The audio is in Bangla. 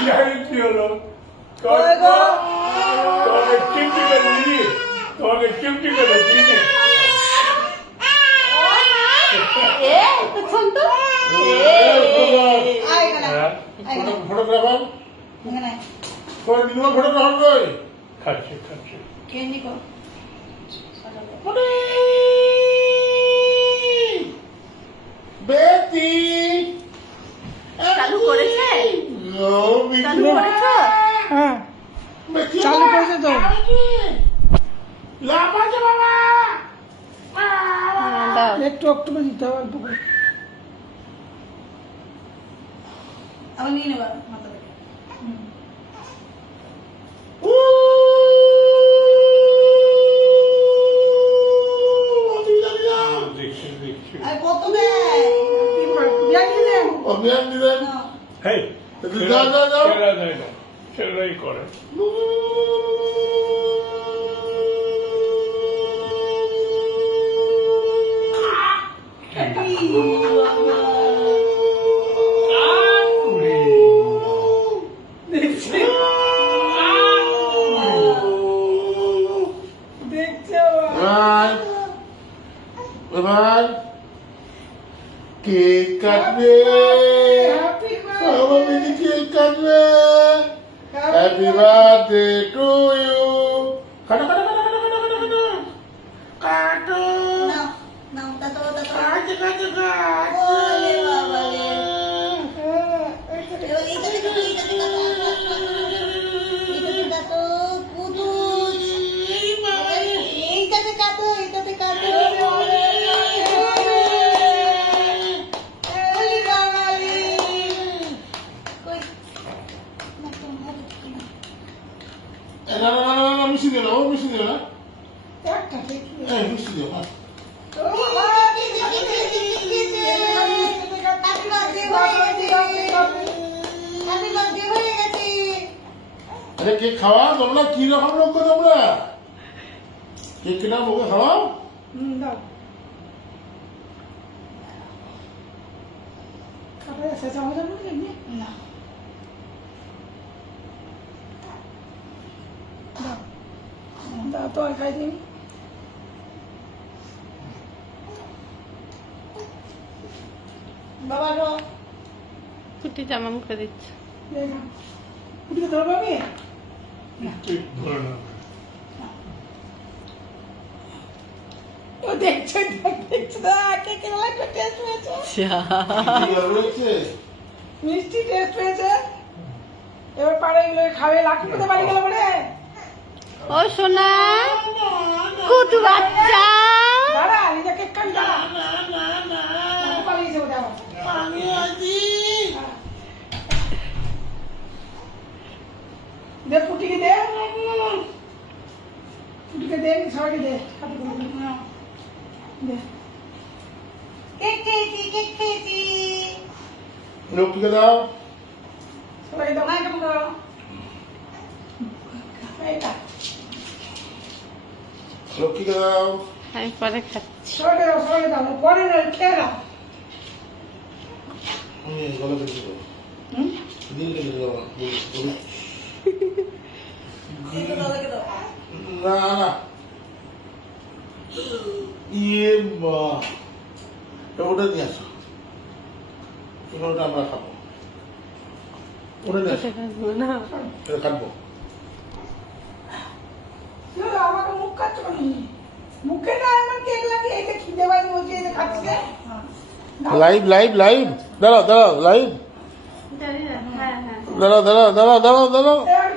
কি হলো তোমাকে চিমটি করে দিই তোমাকে চিমটি করে দিই ফটোগ্রাফার ফটোগ্রাফার কই খাচ্ছে খাচ্ছে বেটি চালু করেছে চালু করেছ হ্যাঁ চালু করেছে তো লাভ আছে বাবা দাও একটু একটু দিতে হবে অল্প করে আবার নিয়ে নেবা মাথা থেকে দেখছি দেখছি আর কত দেয় বিয়া দিলেন অভিযান দিলেন হেই দাও দাও দাও সেটাই করে দেখছে দেখছে এবার এবার কেক কাটবে আমার দিদি কেক কাটবে হ্যাপি বার্থডে টু ইউ কাটো কাটো কাটো কাটো কাটো কাটো কাটো নাও নাও তাতো তাতো কাটো কাটো কাটো ওলে বাবা রে এবার এইটাতে কাটো এইটাতে কাটো কুদুস এইটাতে কাটো এইটাতে কাটো ওলে বাবা রে কই না তো হাতে ঠিক না না না না না মিশি দিও না ও মিশি দিও না একটা ঠিক এই মিশি দিও না আরে কেক খাওয়া তোমরা কি রকম লোক গো তোমরা কেক কেনা মুখে খাওয়াও দাও খাবার শেষ হয়ে যাবে এমনি না দাও দাও তো আর খাই দিন বাবা গো কুটি জামা মুখে দিচ্ছে দেখুন উঠে ধরবো আমি ও দেখছে দেখছে না কে কেমন একটা টেস্ট হয়েছে মিষ্টি টেস্ট হয়েছে এবার পারে এগুলো খাবে লাঠি কোথায় বাড়ি গেল বলে ও সোনা কুতু বাচ্চা দাঁড়া নিজে কেক কাট দাঁড়া পালিয়েছে ওটা দে ফুটিকে দে ফুটিকে দে সবাইকে দে হাতে করে দে কেক খেয়েছি লক্ষ্মীকে দাও সবাইকে দাও মায়ের কেমন করো এইটা লক্ষ্মীকে দাও আমি পরে খাচ্ছি সবাইকে দাও পরে না খেয়ে নাও আমি গলা কেটে দেবো দিন কেটে দেবো এটা দাদাকে দাও না না ইয়ে মা ওটা নিয়ে আসো ওটা আমরা খাবো ওটা নিয়ে আসো না এটা কাটবো আমাকে মুখ কাটছো মুখে না আমার কেক লাগিয়ে এটা খিদে পাইনি বলছি এটা খাচ্ছে লাইভ লাইভ লাইভ দাঁড়াও দাঁড়াও লাইভ হ্যাঁ হ্যাঁ দাঁড়াও দাঁড়াও দাঁড়াও দাঁড়াও দাঁড়াও